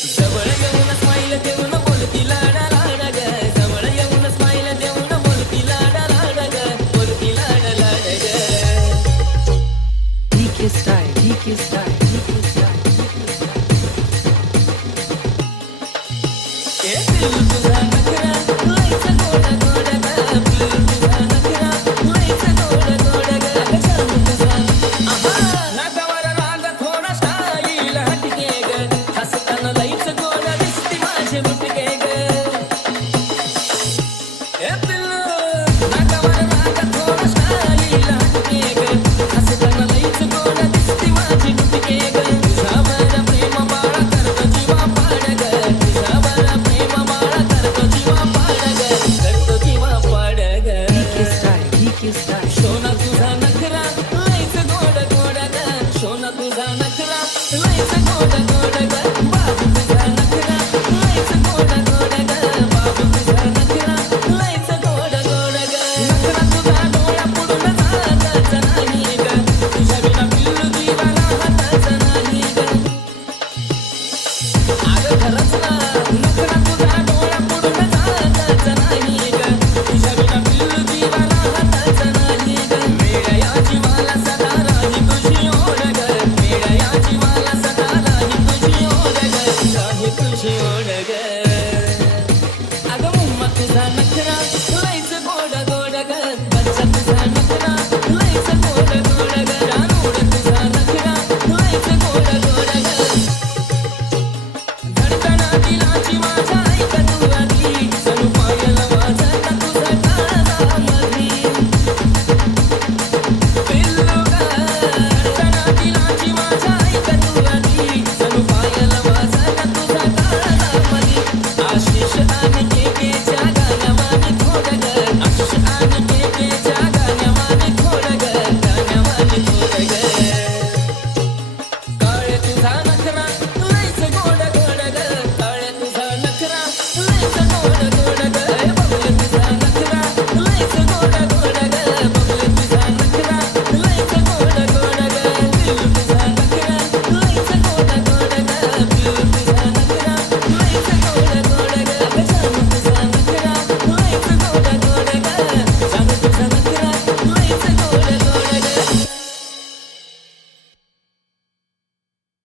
जवळ येऊन स्माईल देऊन बोलती लाडा लाड ग, जवळ येऊन स्माईल देऊन बोलती लाडा लाड ग, बोलती लाड लाड ग. DK style, DK style, DK style, DK style. ए दिल तुझं